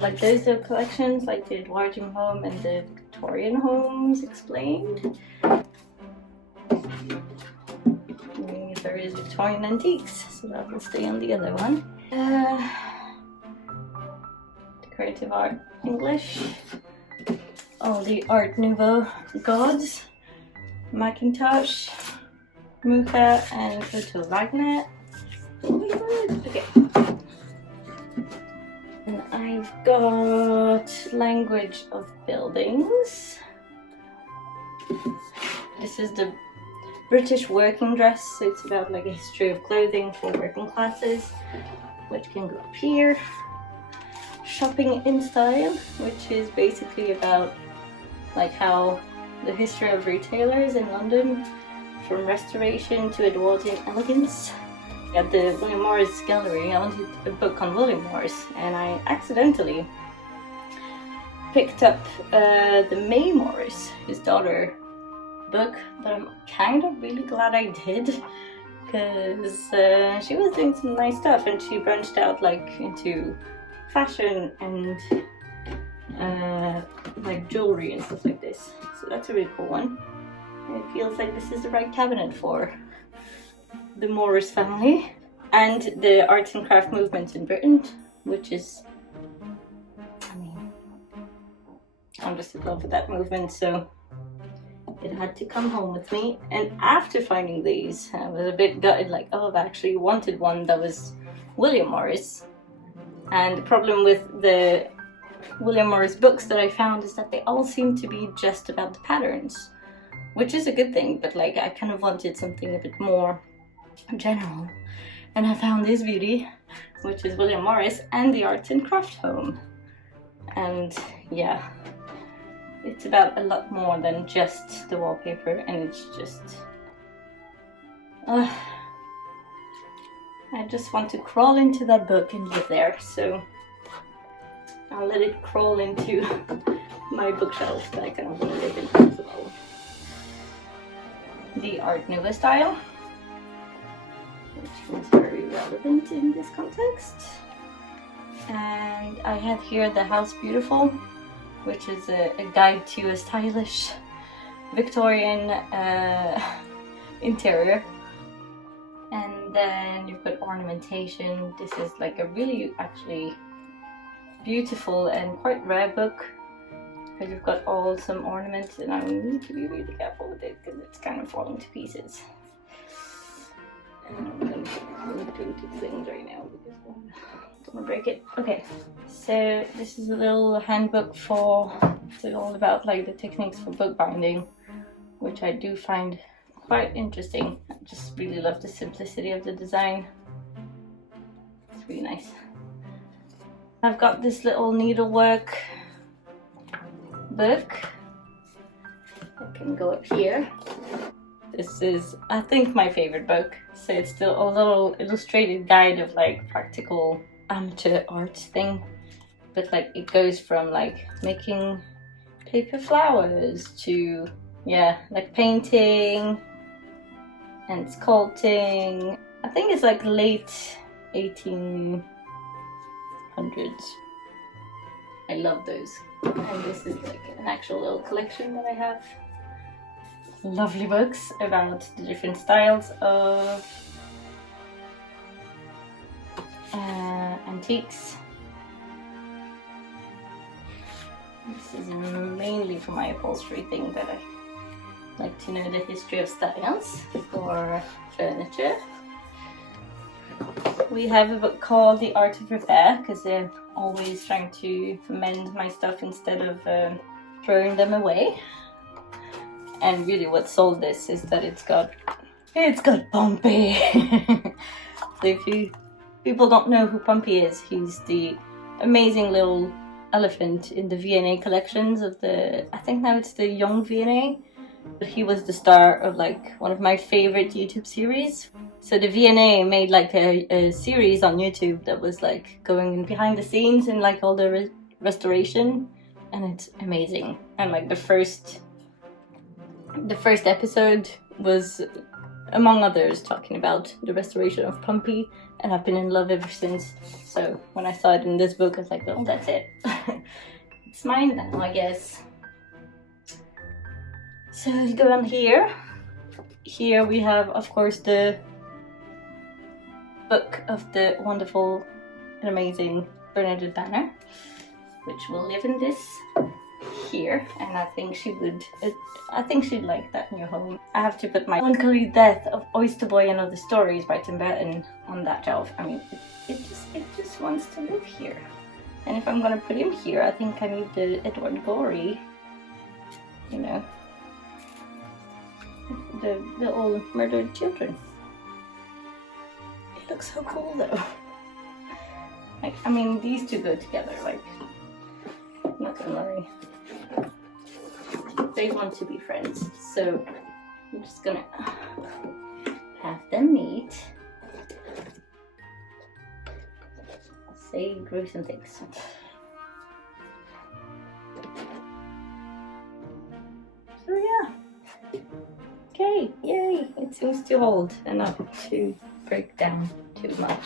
Like those are collections, like the Edwardian home and the Victorian homes explained. There is Victorian antiques, so that will stay on the other one. Decorative art English. All the Art Nouveau gods. Macintosh, Mucha, and Otto Wagner. Okay. And I've got Language of Buildings. This is the British working dress, so it's about like a history of clothing for working classes, which can go up here. Shopping in Style, which is basically about like how the history of retailers in London, from Restoration to Edwardian elegance. At the William Morris gallery, I wanted a book on William Morris, and I accidentally picked up the May Morris, his daughter, book, but I'm kind of really glad I did, because she was doing some nice stuff, and she branched out like into fashion and like jewelry and stuff like this. So that's a really cool one. And it feels like this is the right cabinet for the Morris family. And the arts and craft movement in Britain, which is, I mean, I'm just in love with that movement, so it had to come home with me. And after finding these, I was a bit gutted, like, oh, I've actually wanted one that was William Morris. And the problem with the William Morris books that I found is that they all seem to be just about the patterns, which is a good thing, but like I kind of wanted something a bit more general. And I found this beauty, which is William Morris and the Arts and Craft Home. And yeah, it's about a lot more than just the wallpaper, and it's just I just want to crawl into that book and live there, so I'll let it crawl into my bookshelf that I kind of want to live in as well. The Art Nouveau style, which is very relevant in this context. And I have here The House Beautiful, which is a guide to a stylish Victorian interior. And then you've got ornamentation. This is like a really actually beautiful and quite rare book, because you've got all some ornaments, and I need to be really careful with it because it's kind of falling to pieces. I'm going to do things right now because I don't want to break it. Okay, so this is a little handbook for, it's all about like the techniques for bookbinding, which I do find quite interesting. I just really love the simplicity of the design. It's really nice. I've got this little needlework book that can go up here. This is, I think, my favorite book. So it's still a little illustrated guide of like practical amateur art thing, but like it goes from like making paper flowers to, yeah, like painting and sculpting. I think it's like late 1800s. I love those. And this is like an actual little collection that I have. Lovely books about the different styles of antiques. This is mainly for my upholstery thing, that I like to know the history of styles for furniture. We have a book called The Art of Repair, because they're always trying to mend my stuff instead of throwing them away. And really what sold this is that it's got Pompey. So if people don't know who Pompey is, he's the amazing little elephant in the V&A collections of the, I think now it's the Young V&A. But he was the star of like one of my favorite YouTube series. So the V&A made like a series on YouTube that was like going behind the scenes in like all the restoration, and it's amazing. And like the first episode was among others, talking about the restoration of Pompey, and I've been in love ever since. So when I saw it in this book, I was like, well, that's it. It's mine now, I guess. So let's go on here. Here we have, of course, the book of the wonderful and amazing Bernadette Banner, which will live in this here, and I think she would. I think she'd like that new home. I have to put my Melancholy Death of Oyster Boy and Other Stories by Tim Burton on that shelf. I mean, it just wants to live here. And if I'm gonna put him here, I think I need the Edward Gorey, you know, the all murdered children. It looks so cool though. Like, I mean, these two go together, like, not gonna lie. They want to be friends, so I'm just gonna have them meet. Say gruesome things. So yeah. Okay, yay! It seems to hold enough to break down too much.